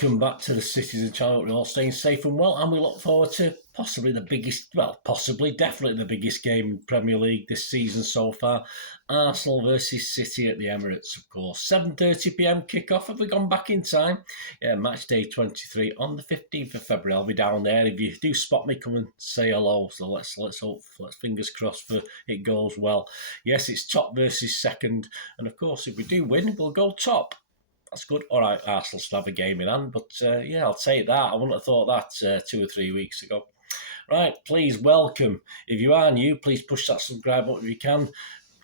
welcome back to the Citizen channel. We're all staying safe and well, and we look forward to possibly the biggest, well, possibly, definitely the biggest game in Premier League this season so far. Arsenal versus City at the Emirates, of course. 7:30 p.m. kickoff. Have we gone back in time? Yeah, match day 23 on the 15th of February. I'll be down there. If you do spot me, come and say hello. So let's hope, fingers crossed for it goes well. Yes, it's top versus second, and of course, if we do win, we'll go top. That's good. All right, Arsenal still have a game in hand, but yeah, I'll take that. I wouldn't have thought that 2 or 3 weeks ago. Right, please welcome. If you are new, please push that subscribe button if you can.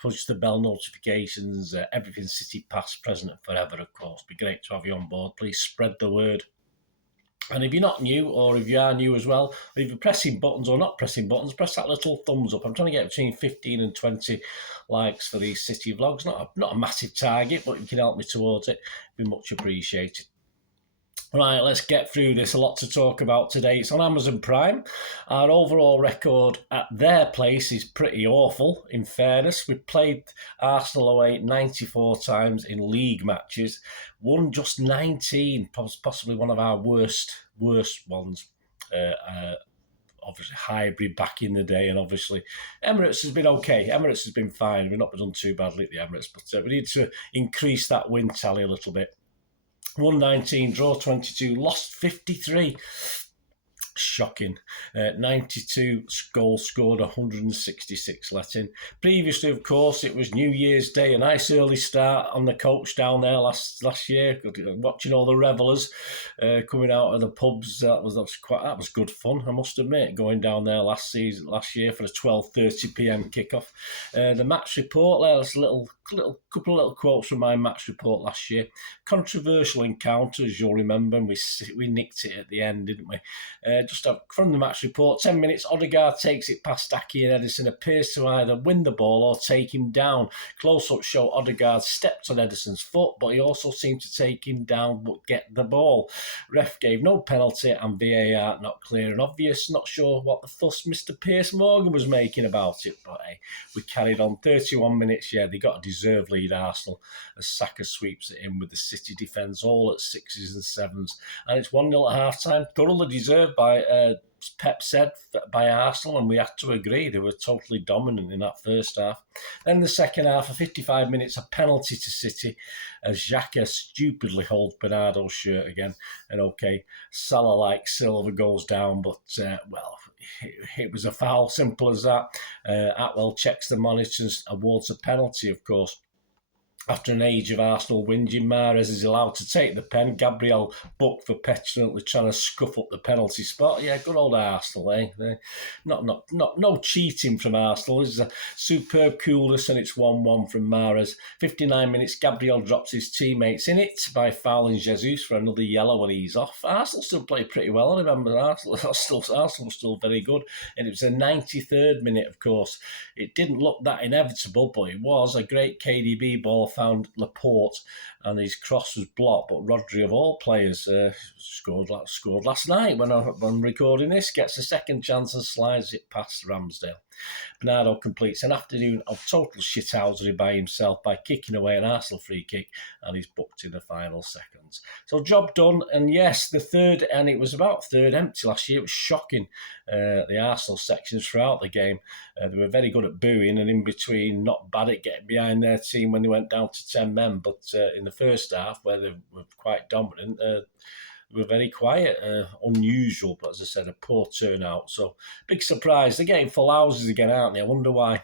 Push the bell notifications, everything City past, present and forever, of course. Be great to have you on board. Please spread the word. And if you're not new, or if you are new as well, or if you're pressing buttons or not pressing buttons, press that little thumbs up. I'm trying to get between 15 and 20 likes for these City vlogs. Not a massive target, but you can help me towards it. It'd be much appreciated. Right, let's get through this. A lot to talk about today. It's on Amazon Prime. Our overall record at their place is pretty awful, in fairness. We played Arsenal away 94 times in league matches, won just 19, possibly one of our worst ones. Obviously, hybrid back in the day, and obviously Emirates has been okay. Emirates has been fine. We've not done too badly at the Emirates, but we need to increase that win tally a little bit. Won 19, draw 22, lost 53. Shocking. 92 goals scored, 166 let in. Previously, of course, it was New Year's Day, a nice early start on the coach down there last year, watching all the revellers coming out of the pubs. That was good fun, I must admit, going down there last year for the 12:30 p.m. kickoff. The match report, there's a couple of little quotes from my match report last year. Controversial encounter, as you'll remember, and we nicked it at the end, didn't we? From the match report, 10 minutes, Odegaard takes it past Aki and Ederson, appears to either win the ball or take him down. Close-up show Odegaard stepped on Ederson's foot, but he also seemed to take him down but get the ball. Ref gave no penalty and VAR not clear and obvious. Not sure what the fuss Mr. Piers Morgan was making about it, but hey, we carried on. 31 minutes, yeah, they got a deserved lead, Arsenal, as Saka sweeps it in with the City defence all at 6s and 7s, and it's 1-0 at half-time, thoroughly deserved by Pep said, by Arsenal, and we had to agree. They were totally dominant in that first half. Then the second half, for 55 minutes, a penalty to City as Xhaka stupidly holds Bernardo's shirt again. And okay, Salah-like Silva goes down, but well, it was a foul, simple as that. Atwell checks the monitors, awards a penalty, of course. After an age of Arsenal whinging, Mahrez is allowed to take the pen. Gabriel booked for petulantly trying to scuff up the penalty spot. Yeah, good old Arsenal, eh? No cheating from Arsenal. This is a superb coolness, and it's 1-1 from Mahrez. 59 minutes, Gabriel drops his teammates in it by fouling Jesus for another yellow when he's off. Arsenal still played pretty well. I remember Arsenal was still very good. And it was the 93rd minute, of course. It didn't look that inevitable, but it was a great KDB ball. Found Laporte, and his cross was blocked, but Rodri, of all players, scored last night when recording this, gets a second chance and slides it past Ramsdale. Bernardo completes an afternoon of total shithousery by himself by kicking away an Arsenal free kick, and he's booked in the final seconds. So job done, and yes, the third, and it was about third empty last year. It was shocking, the Arsenal sections throughout the game. They were very good at booing, and in between, not bad at getting behind their team when they went down to 10 men, but in the first half, where they were quite dominant, they were very quiet, unusual, but as I said, a poor turnout. So, big surprise. They're getting full houses again, aren't they? I wonder why.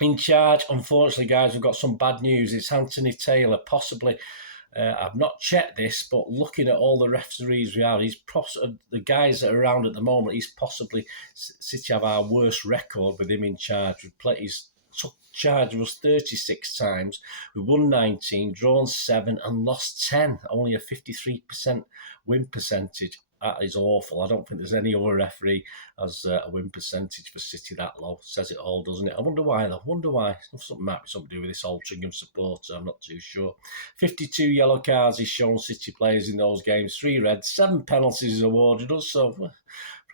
In charge, unfortunately, guys, we've got some bad news. It's Anthony Taylor, possibly. I've not checked this, but looking at all the referees we have, the guys that are around at the moment, he's possibly, City have our worst record with him in charge. He's took charge of us 36 times. We won 19, drawn 7 and lost 10. Only a 53% win percentage. That is awful. I don't think there's any other referee has a win percentage for City that low. Says it all, doesn't it? I wonder why, though. Something might be something to do with this Altrincham supporter. I'm not too sure. 52 yellow cards is shown City players in those games. 3 reds, 7 penalties awarded us. So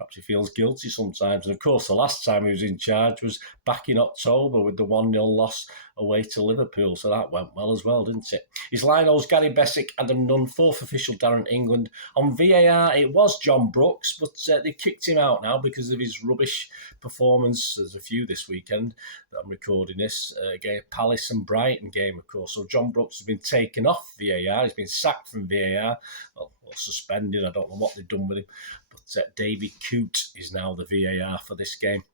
perhaps he feels guilty sometimes. And of course, the last time he was in charge was back in October with the 1-0 loss away to Liverpool. So that went well as well, didn't it? His linos, Gary Bessick, Adam Nunn, fourth official Darren England. On VAR, it was John Brooks, but they kicked him out now because of his rubbish performance. There's a few this weekend that I'm recording this. Palace and Brighton game, of course. So John Brooks has been taken off VAR. He's been sacked from VAR. Well, suspended. I don't know what they've done with him. But David Coote is now the VAR for this game.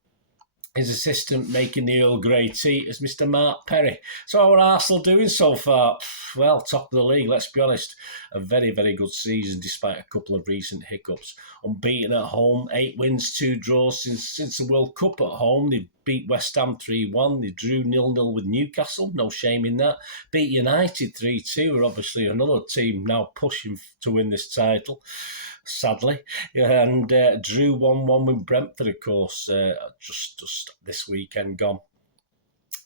His assistant making the Earl Grey tea is Mr. Marc Perry. So how are Arsenal doing so far? Well, top of the league, let's be honest. A very, very good season despite a couple of recent hiccups. Unbeaten at home, 8 wins, 2 draws since the World Cup at home. They beat West Ham 3-1. They drew 0-0 with Newcastle. No shame in that. Beat United 3-2. We're obviously another team now pushing to win this title, sadly. And drew 1-1 with Brentford, of course, just this weekend gone.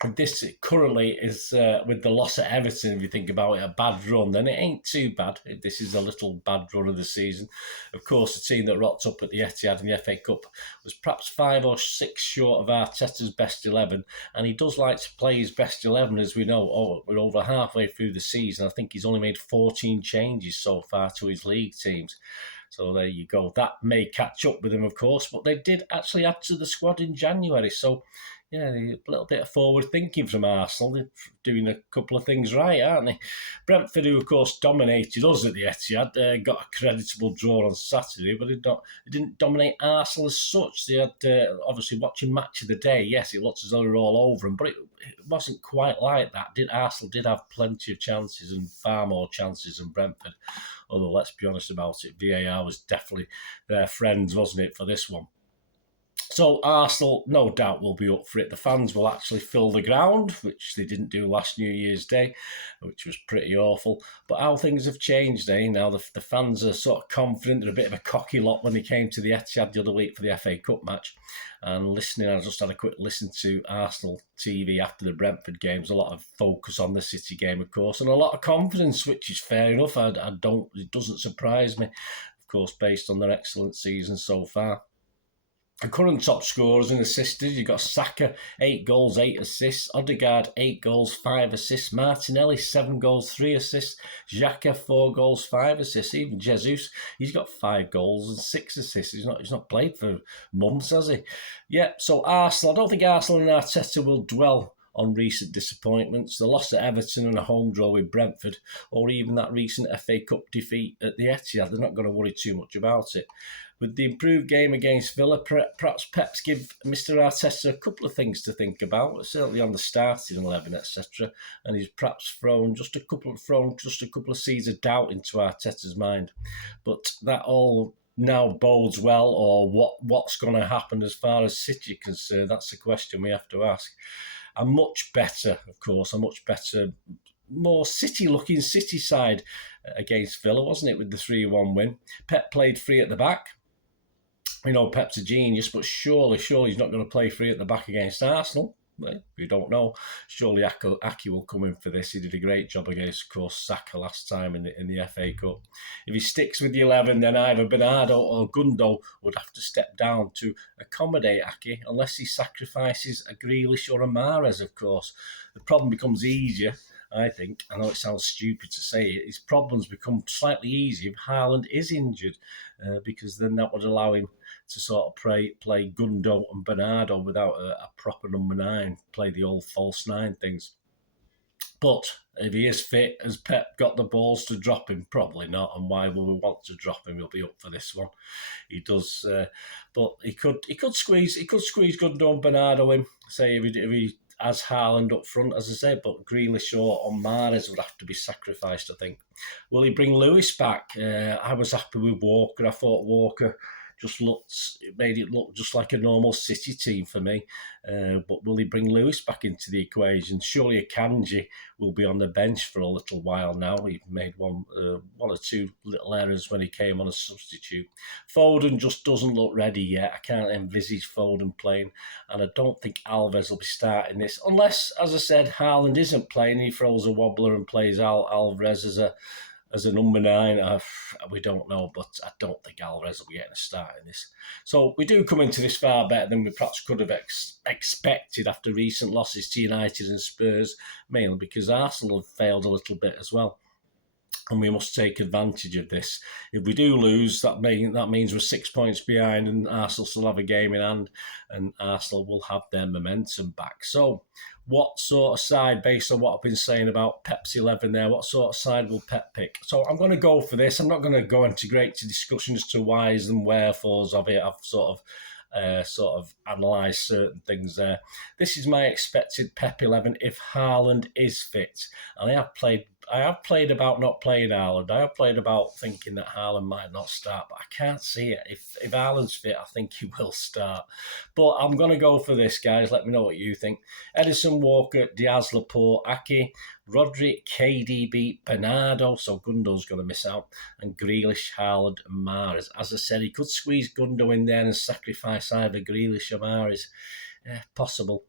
And this currently is, with the loss at Everton, if you think about it, a bad run. Then it ain't too bad if this is a little bad run of the season. Of course, the team that rocked up at the Etihad in the FA Cup was perhaps 5 or 6 short of Arteta's best 11. And he does like to play his best 11, as we know. We're over halfway through the season. I think he's only made 14 changes so far to his league teams. So there you go. That may catch up with him, of course, but they did actually add to the squad in January. So, yeah, a little bit of forward thinking from Arsenal. They're doing a couple of things right, aren't they? Brentford, who of course dominated us at the Etihad, got a creditable draw on Saturday, but they didn't dominate Arsenal as such. They had, obviously, watching Match of the Day, yes, it looked as though they were all over them, but it wasn't quite like that. Arsenal did have plenty of chances and far more chances than Brentford. Although, let's be honest about it, VAR was definitely their friends, wasn't it, for this one? So Arsenal, no doubt, will be up for it. The fans will actually fill the ground, which they didn't do last New Year's Day, which was pretty awful. But how things have changed, eh? Now the fans are sort of confident. They're a bit of a cocky lot when they came to the Etihad the other week for the FA Cup match. And listening, I just had a quick listen to Arsenal TV after the Brentford games. A lot of focus on the City game, of course, and a lot of confidence, which is fair enough. It doesn't surprise me, of course, based on their excellent season so far. The current top scorers and assisters, you've got Saka, 8 goals, 8 assists. Odegaard, 8 goals, 5 assists. Martinelli, 7 goals, 3 assists. Xhaka, 4 goals, 5 assists. Even Jesus, he's got 5 goals and 6 assists. He's not played for months, has he? Yeah, so Arsenal, I don't think Arsenal and Arteta will dwell on recent disappointments. The loss at Everton and a home draw with Brentford, or even that recent FA Cup defeat at the Etihad, they're not going to worry too much about it. With the improved game against Villa, perhaps Pep's give Mr. Arteta a couple of things to think about, certainly on the starting 11, etc. And he's perhaps thrown just a couple of seeds of doubt into Arteta's mind. But that all now bodes well, or what's going to happen as far as City are concerned? That's the question we have to ask. A much better, more City-looking City side against Villa, wasn't it, with the 3-1 win? Pep played 3 at the back. We know Pep's a genius, but surely he's not going to play 3 at the back against Arsenal. Well, we don't know. Surely Aki will come in for this. He did a great job against, of course, Saka last time in the FA Cup. If he sticks with the 11, then either Bernardo or Gundo would have to step down to accommodate Aki, unless he sacrifices a Grealish or a Mahrez, of course. The problem becomes easier, I think. I know it sounds stupid to say it. His problems become slightly easier if Haaland is injured, because then that would allow him to sort of play Gundo and Bernardo without a proper number 9, play the old false 9 things. But if he is fit, has Pep got the balls to drop him? Probably not. And why will we want to drop him? He'll be up for this one. He does, but he could squeeze Gundo and Bernardo in. Say if he has Haaland up front, as I say, but Grealish or Mahrez would have to be sacrificed, I think. Will he bring Lewis back? I was happy with Walker. I thought Walker made it look just like a normal City team for me. But will he bring Lewis back into the equation? Surely Akanji will be on the bench for a little while now. He made one or two little errors when he came on as substitute. Foden just doesn't look ready yet. I can't envisage Foden playing, and I don't think Alves will be starting this unless, as I said, Haaland isn't playing. He throws a wobbler and plays Alvarez as a as a number 9. We don't know, but I don't think Alvarez will be getting a start in this. So we do come into this far better than we perhaps could have expected after recent losses to United and Spurs, mainly because Arsenal have failed a little bit as well. And we must take advantage of this. If we do lose, that means we're 6 points behind, and Arsenal still have a game in hand, and Arsenal will have their momentum back. So, what sort of side, based on what I've been saying about Pep's 11 there, what sort of side will Pep pick? So, I'm going to go for this. I'm not going to go into great discussions to whys and wherefores of it. I've sort of analysed certain things there. This is my expected Pep 11 if Haaland is fit, and I have played about not playing Haaland. I have played about thinking that Haaland might not start, but I can't see it. If Haaland's fit, I think he will start. But I'm going to go for this, guys. Let me know what you think. Edison, Walker, Diaz, Laporte, Ake, Rodri, KDB, Bernardo. So Gundo's going to miss out. And Grealish, Haaland, and Mahrez. As I said, he could squeeze Gundo in there and sacrifice either Grealish or Mahrez. Possible.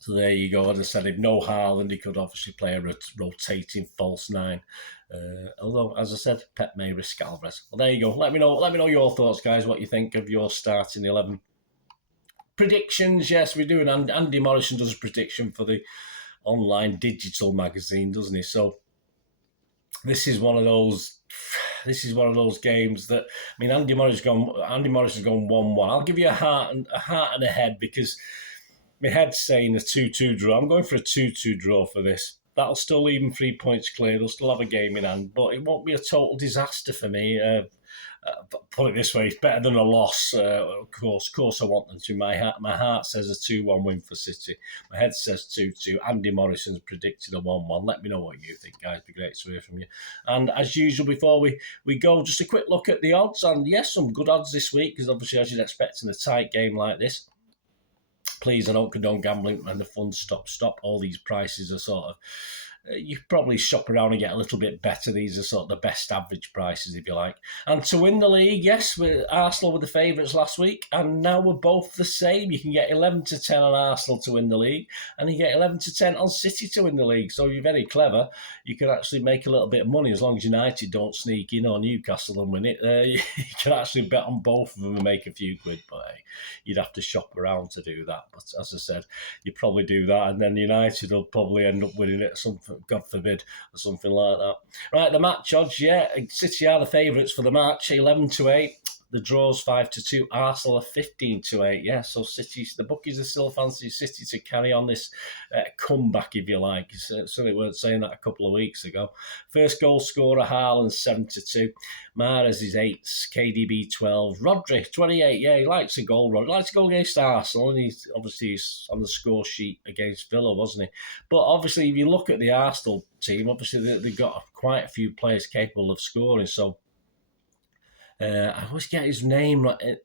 So there you go. As I said, if no Haaland, he could obviously play a rotating false 9. Although, as I said, Pep may risk Alvarez. Well, there you go. Let me know your thoughts, guys. What you think of your starting 11. Predictions, yes, we do. And Andy Morrison does a prediction for the online digital magazine, doesn't he? So this is one of those games that, I mean, Andy Morrison's gone 1-1. I'll give you a heart and a head, because my head's saying a 2-2 draw. I'm going for a 2-2 draw for this. That'll still leave them 3 points clear. They'll still have a game in hand, but it won't be a total disaster for me. Put it this way, it's better than a loss. Of course, I want them to. My heart says a 2-1 win for City. My head says 2-2. Andy Morrison's predicted a 1-1. Let me know what you think, guys. It'd be great to hear from you. And as usual, before we go, just a quick look at the odds. And yes, some good odds this week, because obviously, as you'd expect in a tight game like this. Please, I don't condone gambling, and the fun stop. All these prices are sort of, you probably shop around and get a little bit better. These are sort of the best average prices, if you like. And to win the league, yes, Arsenal were the favourites last week, and now we're both the same. You can get 11-10 on Arsenal to win the league, and you get 11-10 on City to win the league. So you're very clever. You can actually make a little bit of money as long as United don't sneak in or Newcastle and win it. You can actually bet on both of them and make a few quid, but you'd have to shop around to do that. But as I said, you probably do that, and then United will probably end up winning it, something, God forbid, or something like that. Right, the match odds, yeah, City are the favourites for the match, 11-8. The draw's 5-2. Arsenal are 15-8. Yeah, so the bookies are still fancy City to carry on this comeback, if you like. So they weren't saying that a couple of weeks ago. First goal scorer, Haaland, 7-2. Mahrez is 8. KDB, 12. Rodri, 28. Yeah, he likes a goal. Rodri likes a goal against Arsenal, and he's on the score sheet against Villa, wasn't he? But obviously, if you look at the Arsenal team, obviously they've got quite a few players capable of scoring. So I always get his name right.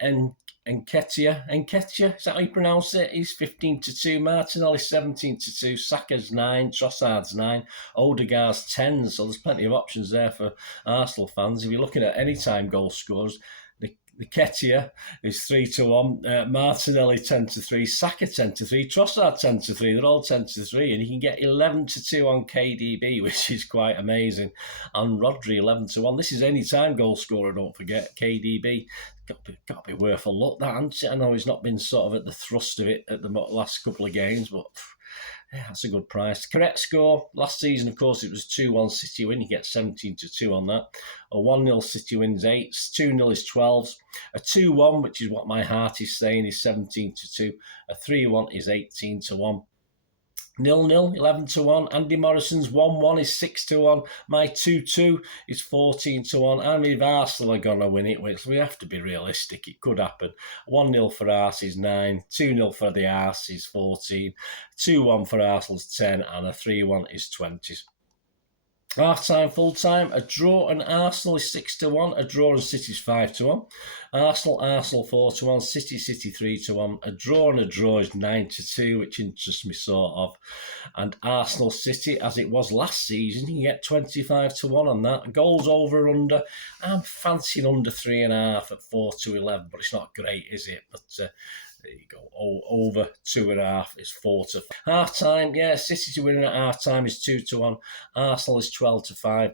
Nketiah, is that how you pronounce it? He's 15-2. Martinelli's 17-2. Saka's 9. Trossard's 9. Odegaard's 10. So there's plenty of options there for Arsenal fans. If you're looking at any-time goal scorers, Nketiah is 3-1. Martinelli 10-3. Saka 10-3. Trossard 10-3. They're all 10-3, and you can get 11-2 on KDB, which is quite amazing. And Rodri 11-1. This is any-time goal scorer. Don't forget KDB. Got to be worth a look, that, hasn't it? I know he's not been sort of at the thrust of it at the last couple of games, but yeah, that's a good price. Correct score. Last season, of course, it was 2-1 City win. You get 17-2 on that. A 1-0 City wins 8. 2-0 is 12. A 2-1, which is what my heart is saying, is 17-2. A 3-1 is 18-1. 0-0, 11-1. Andy Morrison's 1-1 is 6-1. My 2-2 is 14-1. I mean, if Arsenal are going to win it, which we have to be realistic, it could happen. 1-0 for Arsenal is 9. 2-0 for the Arsenal is 14. 2-1 for Arsenal's 10. And a 3-1 is 20. Half-time, full-time, a draw and Arsenal is 6-1, a draw and City's 5-1. Arsenal 4-1, City 3-1. A draw is 9-2, which interests me sort of. And Arsenal City, as it was last season, you can get 25-1 on that. Goals over or under, I'm fancying under 3.5 at 4-11, but it's not great, is it? But there you go. Over 2.5 is 4-5. Half-time, yeah, City to win at half-time is 2-1. Arsenal is 12-5.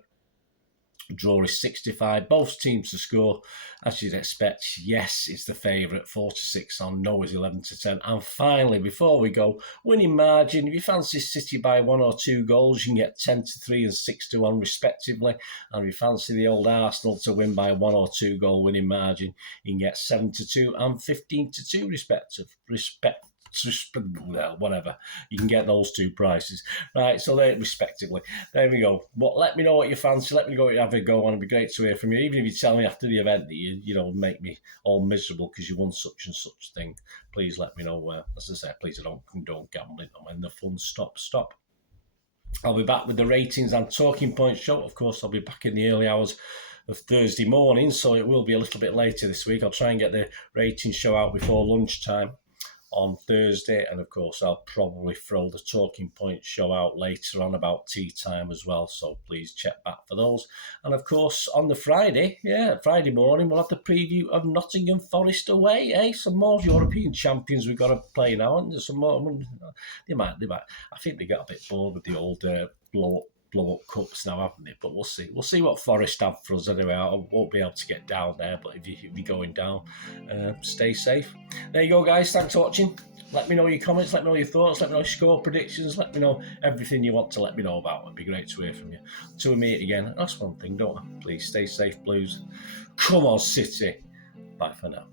Draw is 65. Both teams to score, as you'd expect. Yes, it's the favourite, 4-6 on. No is 11-10. And finally, before we go, winning margin. If you fancy City by 1 or 2 goals, you can get 10-3 and 6-1 respectively. And if you fancy the old Arsenal to win by 1 or 2 goal winning margin, you can get 7-2 and 15-2 whatever. You can get those 2 prices. Right, so they're respectively. There we go. But let me know what you fancy. Let me know what you have a go on. It'd be great to hear from you. Even if you tell me after the event that you make me all miserable because you won such and such thing, please let me know. As I say, please don't gamble it. When the fun stops, stop. I'll be back with the ratings and talking point show. Of course, I'll be back in the early hours of Thursday morning, so it will be a little bit later this week. I'll try and get the ratings show out before lunchtime on Thursday, and of course I'll probably throw the talking point show out later on about tea time as well, so please check back for those. And of course on the Friday morning, we'll have the preview of Nottingham Forest away, some more European champions we've got to play now, and there's some more. They might I think they got a bit bored with the old blow up cups now, haven't they? But we'll see what Forest have for us anyway. I won't be able to get down there, but if you're going down, stay safe. There you go, guys. Thanks for watching. Let me know your comments, let me know your thoughts, let me know your score predictions, let me know everything you want to let me know about. It'd be great to hear from you. Till we meet again, that's one thing, don't I? Please stay safe, Blues. Come on, City. Bye for now.